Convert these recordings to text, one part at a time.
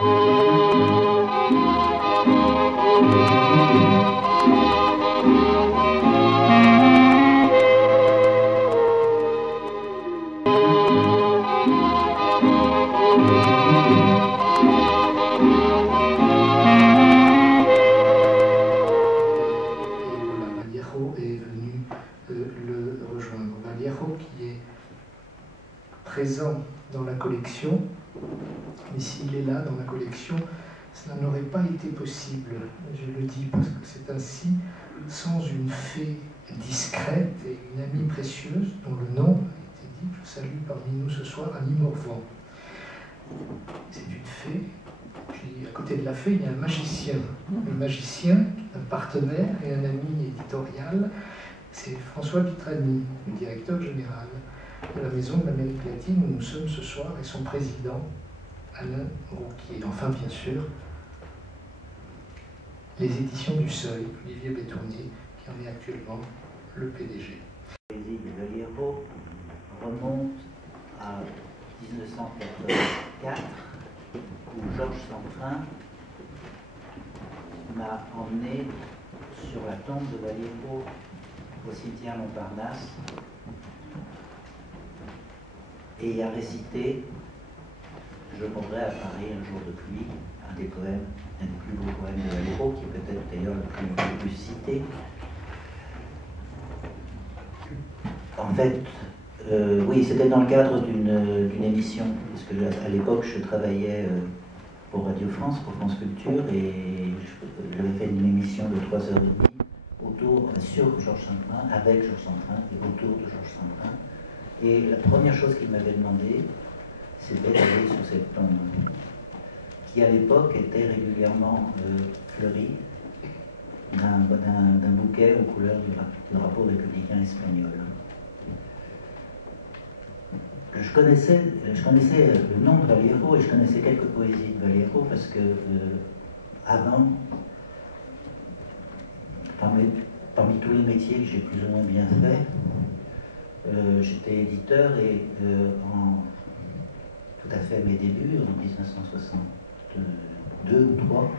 Le rejoindre. Vallejo qui est présent dans la collection, mais s'il est là dans la collection, cela n'aurait pas été possible, je le dis parce que c'est ainsi, sans une fée discrète et une amie précieuse dont le nom a été dit, je salue parmi nous ce soir, Annie Morvan. C'est une fée, puis à côté de la fée, il y a un magicien. Le magicien, un partenaire et un ami éditorial, c'est François Pitrani, le directeur général de la Maison de l'Amérique latine où nous sommes ce soir, et son président, Alain Rouquier. Enfin, bien sûr, les éditions du Seuil, Olivier Bétournier, qui en est actuellement le PDG. La poésie de Vallejo remonte à 1984, où Georges Centrin m'a emmené sur la tombe de Vallejo au cimetière Montparnasse et a récité « Je mourrai à Paris un jour de pluie », un des poèmes, un des plus beaux poèmes de Vallejo, qui est peut-être d'ailleurs le plus cité. En fait, oui, c'était dans le cadre d'une émission, parce que à l'époque je travaillais pour Radio France, pour France Culture, et j'avais fait une émission de 3h30 sur Georges Centrin, avec Georges Centrin et autour de Georges Centrin. Et la première chose qu'il m'avait demandé, c'était d'aller sur cette tombe, qui à l'époque était régulièrement fleurie d'un bouquet aux couleurs du drapeau républicain espagnol. Je connaissais le nom de Vallejo et je connaissais quelques poésies de Vallejo parce que avant, parmi tous les métiers que j'ai plus ou moins bien fait, j'étais éditeur et en tout à fait mes débuts, en 1962 ou 3,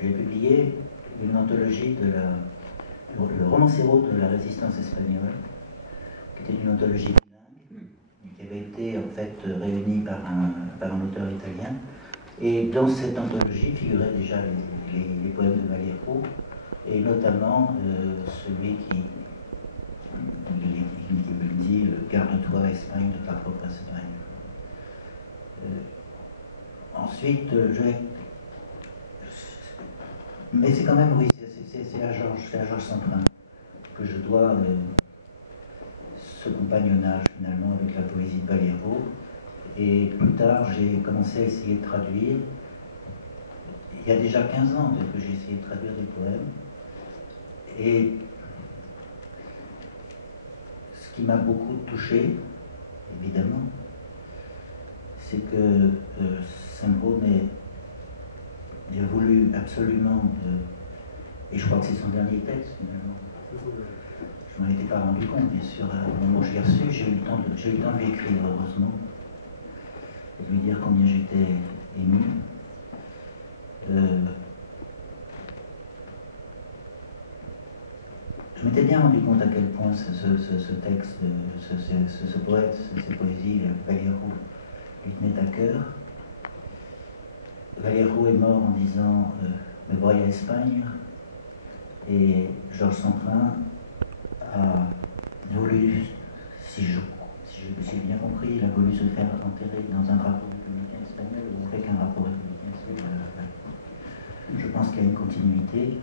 j'ai publié une anthologie le romancero de la résistance espagnole, qui était une anthologie qui avait été en fait réunie par un auteur italien. Et dans cette anthologie figuraient déjà les poèmes de Vallejo, et notamment celui qui me dit « Garde-toi Espagne de ta propre Espagne ». Ensuite, mais c'est quand même, oui, c'est à Georges Centrin que je dois ce compagnonnage finalement avec la poésie de Vallejo. Et plus tard, j'ai commencé à essayer de traduire. Il y a déjà 15 ans que j'ai essayé de traduire des poèmes. Et ce qui m'a beaucoup touché, évidemment, c'est que Sembrun a voulu absolument, et je crois que c'est son dernier texte finalement, je ne m'en étais pas rendu compte, bien sûr, au moment où je l'ai reçu, j'ai eu le temps de lui écrire, heureusement, et de lui dire combien j'étais ému. Je m'étais bien rendu compte à quel point ce texte, ce poète, ces poésies, Vallejo, lui tenait à cœur. Vallejo est mort en disant « Me voy à Espagne », et Georges Centrin a voulu, si je me suis bien compris, il a voulu se faire enterrer dans un drapeau républicain espagnol ou avec un drapeau républicain espagnol. Je pense qu'il y a une continuité.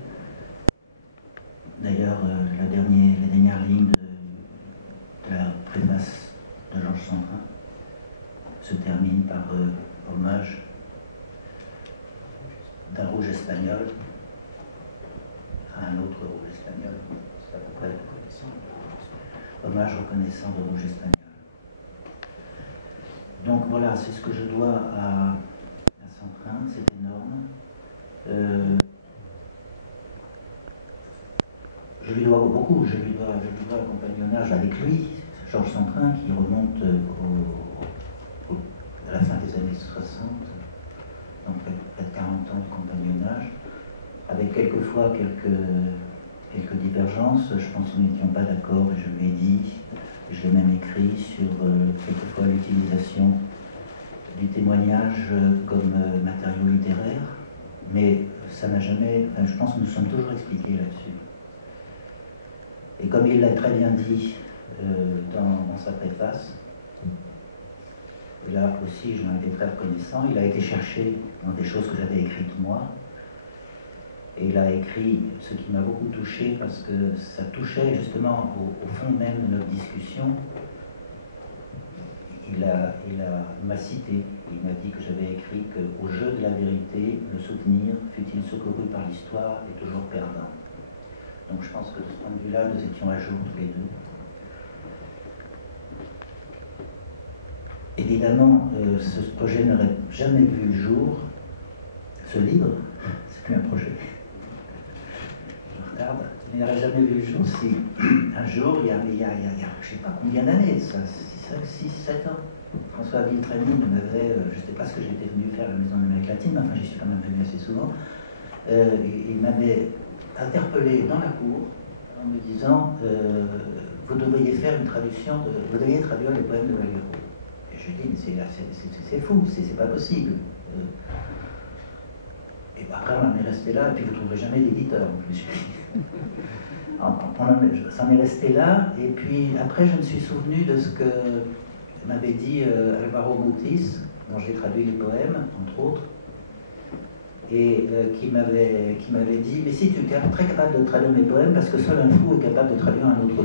D'ailleurs, les dernières lignes de la préface de Georges Centrin se terminent par hommage d'un rouge espagnol à un autre rouge espagnol. C'est à peu près reconnaissant. Hommage reconnaissant de rouge espagnol. Donc voilà, c'est ce que je dois à Centrin, c'est énorme. Je lui dois beaucoup, je lui dois un compagnonnage avec lui, Georges Centrin, qui remonte à la fin des années 60, donc quelquefois quelques divergences. Je pense que nous n'étions pas d'accord, et je lui ai dit, et je l'ai même écrit, sur quelquefois l'utilisation du témoignage comme matériau littéraire. Mais ça n'a jamais... Enfin, je pense que nous sommes toujours expliqués là-dessus. Et comme il l'a très bien dit dans sa préface, et là aussi j'en étais très reconnaissant, il a été chercher dans des choses que j'avais écrites moi, et il a écrit ce qui m'a beaucoup touché parce que ça touchait justement au fond même de notre discussion. Il m'a cité, il m'a dit que j'avais écrit qu'au jeu de la vérité, le soutenir, fût-il secouru par l'histoire, est toujours perdant. Donc je pense que de ce point de vue-là, nous étions à jour tous les deux. Évidemment, ce projet n'aurait jamais vu le jour, ce livre, c'est plus un projet, je retarde, mais il n'aurait jamais vu le jour si un jour, il y a je ne sais pas combien d'années, ça, 6, 7 ans, François Viltrani m'avait, je ne sais pas ce que j'étais venu faire à la Maison de l'Amérique latine, mais enfin j'y suis quand même venu assez souvent, il m'avait interpellé dans la cour en me disant vous devriez faire une traduction, vous devriez traduire les poèmes de Valero. Et je lui ai dit, mais c'est fou, c'est pas possible. Et après, on en est resté là, et puis vous ne trouverez jamais d'éditeur en plus. Ça en est resté là, et puis après, je me suis souvenu de ce que m'avait dit Alvaro Mutis, dont j'ai traduit les poèmes, entre autres, et qui m'avait dit, mais si tu es très capable de traduire mes poèmes, parce que seul un fou est capable de traduire un autre fou.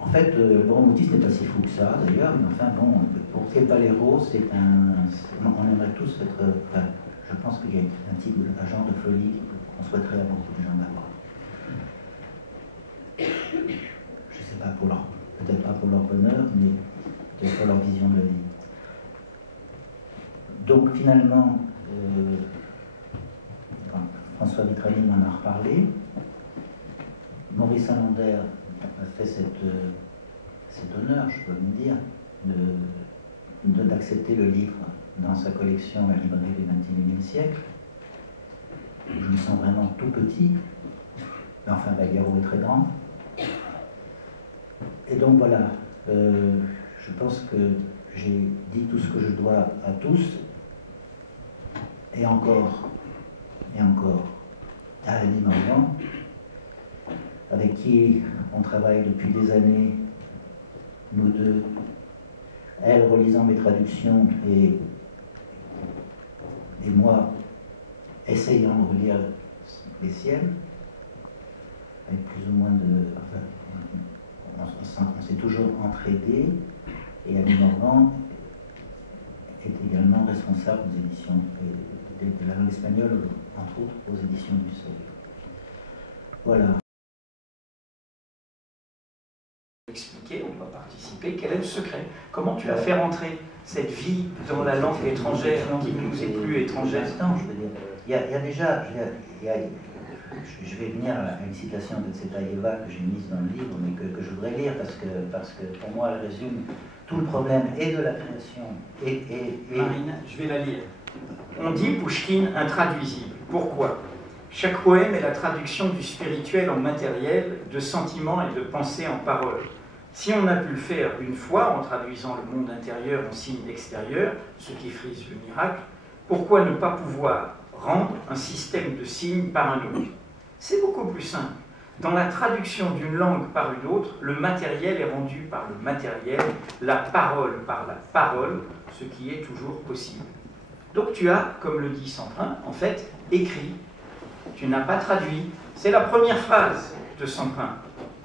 En fait, Alvaro Mutis n'est pas si fou que ça, d'ailleurs, mais enfin bon, pour Che Valero, on aimerait tous être... Enfin, je pense qu'il y a un type, un genre de folie qu'on souhaiterait à beaucoup de gens d'avoir. Je ne sais pas pour leur... Peut-être pas pour leur bonheur, mais peut-être pour leur vision de la vie. Donc finalement, François Viltrani m'en a reparlé. Maurice Allander a fait cet honneur, je peux me dire, d'accepter le livre dans sa collection La librairie du XXIe siècle. Je me sens vraiment tout petit, mais enfin Valero est très grand. Et donc voilà, je pense que j'ai dit tout ce que je dois à tous, et encore, à Annie Morvan, avec qui on travaille depuis des années, nous deux, elle relisant mes traductions et moi essayant de relire les siennes, avec plus ou moins de... Enfin, on s'est toujours entraidés, et Annie Morvan est également responsable des éditions de la langue espagnole, entre autres aux éditions du Seuil. Voilà. Expliquer, on va participer, quel est le secret? Comment tu as fait rentrer cette vie dans la langue étrangère qui ne nous est plus étrangère? Je veux dire, il y a déjà, je vais venir à une citation de Tsvetaeva que j'ai mise dans le livre, mais que je voudrais lire parce que pour moi elle résume tout le problème et de la création et... Marine, je vais la lire. On dit Pouchkine intraduisible. Pourquoi? Chaque poème est la traduction du spirituel en matériel, de sentiments et de pensées en paroles. Si on a pu le faire une fois en traduisant le monde intérieur en signes extérieurs, ce qui frise le miracle, pourquoi ne pas pouvoir rendre un système de signes par un autre? C'est beaucoup plus simple. Dans la traduction d'une langue par une autre, le matériel est rendu par le matériel, la parole par la parole, ce qui est toujours possible. Donc tu as, comme le dit Semprin, en fait, écrit. Tu n'as pas traduit. C'est la première phrase de Semprin.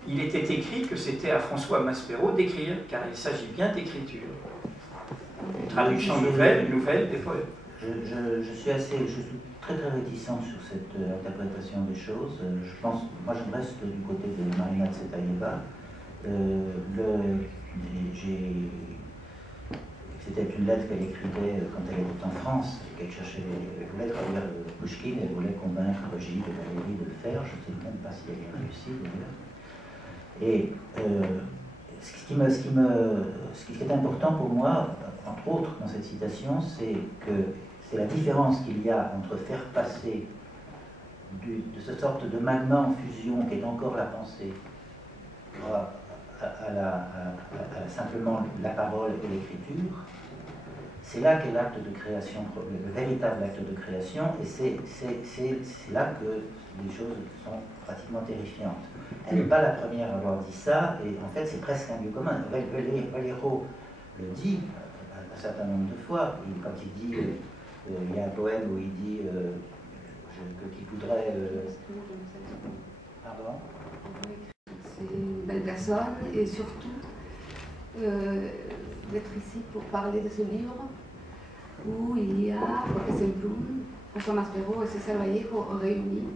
Il était écrit que c'était à François Maspero d'écrire, car il s'agit bien d'écriture. Une traduction nouvelle des poèmes. Je suis très très réticent sur cette interprétation des choses. Je pense, moi je reste du côté de Marina Tsvetaeva. C'était une lettre qu'elle écrivait quand elle était en France, qu'elle voulait traduire Pouchkine, elle voulait convaincre Gilles et Valérie de le faire. Je ne sais même pas si elle y a réussi d'ailleurs. Et ce qui est important pour moi, entre autres dans cette citation, c'est la différence qu'il y a entre faire passer de cette sorte de magma en fusion qui est encore la pensée, à simplement la parole et l'écriture, c'est là qu'est l'acte de création, le véritable acte de création, et c'est là que les choses sont pratiquement terrifiantes. Elle n'est pas la première à avoir dit ça, et en fait c'est presque un lieu commun. Vallejo le dit un certain nombre de fois, quand il dit, il y a un poème où il dit qu'il voudrait... Pardon? C'est une belle personne, et surtout d'être ici pour parler de ce livre où il y a Jorge Semprún, François Maspero et César Vallejo réunis.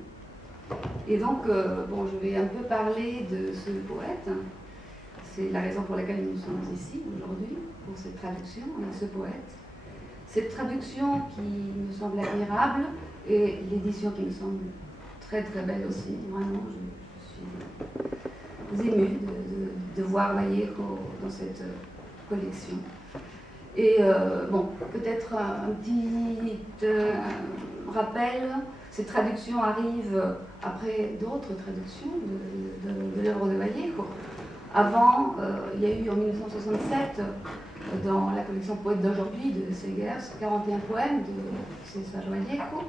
Et donc, bon, je vais un peu parler de ce poète. C'est la raison pour laquelle nous sommes ici aujourd'hui, pour cette traduction de ce poète. Cette traduction qui me semble admirable et l'édition qui me semble très très belle aussi. Vraiment, je suis émue de voir Vallejo dans cette collection. Et bon, peut-être un petit rappel, cette traduction arrive après d'autres traductions de l'œuvre de Vallejo. Avant, il y a eu en 1967, dans la collection Poètes d'aujourd'hui de Segers, 41 poèmes de César Vallejo,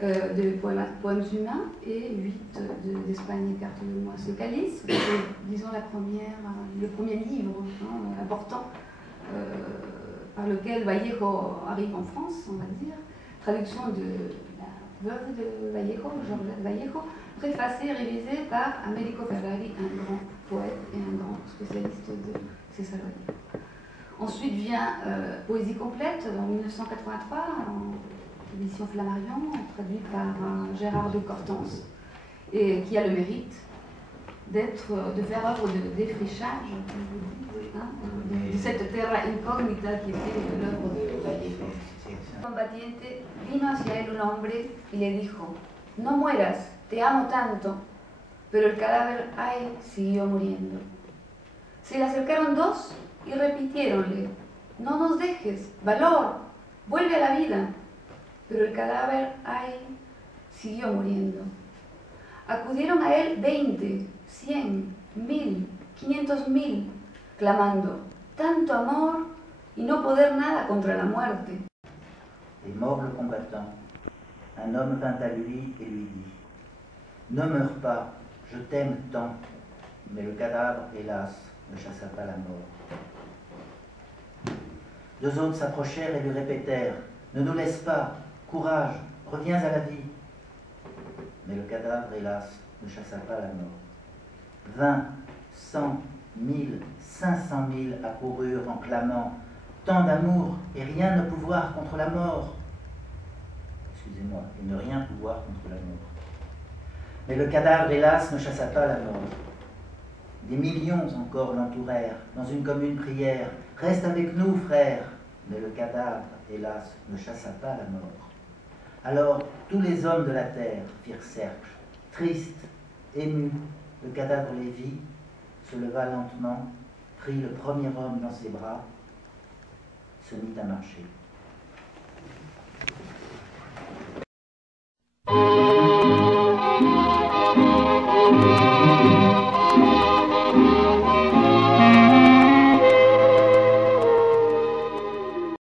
de poèmes humains, et 8 d'Espagne écarte de moi ce calice. C'est, disons, le premier livre important par lequel Vallejo arrive en France, on va dire. Traduction de la veuve de Vallejo, Georgette Vallejo, préfacée et révisée par Américo Ferrari, un grand poète et un grand spécialiste de César Vallejo. Ensuite vient Poésie complète, en 1983, en édition Flammarion, traduite par Gérard de Cortance, et qui a le mérite de faire œuvre de défrichage, de cette terra incognita qui était l'œuvre de Vallejo. Combatiente vino hacia él un hombre y le dijo: no mueras, te amo tanto. Pero el cadáver, ay, siguió muriendo. Se le acercaron dos y repitiéronle: no nos dejes, valor, vuelve a la vida. Pero el cadáver, ay, siguió muriendo. Acudieron a él 20, 100, 1000, 500.000, clamando: tanto amor y no poder nada contra la muerte. Et mort le combattant, un homme vint à lui et lui dit: ne meurs pas, je t'aime tant. Mais le cadavre, hélas, ne chassa pas la mort. Deux autres s'approchèrent et lui répétèrent: ne nous laisse pas, courage, reviens à la vie. Mais le cadavre, hélas, ne chassa pas la mort. 20, 100, 1000, 500 000 accoururent en clamant: tant d'amour et rien ne pouvoir contre la mort. Excusez-moi, et ne rien pouvoir contre la mort. Mais le cadavre, hélas, ne chassa pas la mort. Des millions encore l'entourèrent dans une commune prière: reste avec nous, frère. Mais le cadavre, hélas, ne chassa pas la mort. Alors tous les hommes de la terre firent cercle, tristes, émus. Le cadavre les vit, se leva lentement, prit le premier homme dans ses bras, se mit à marcher.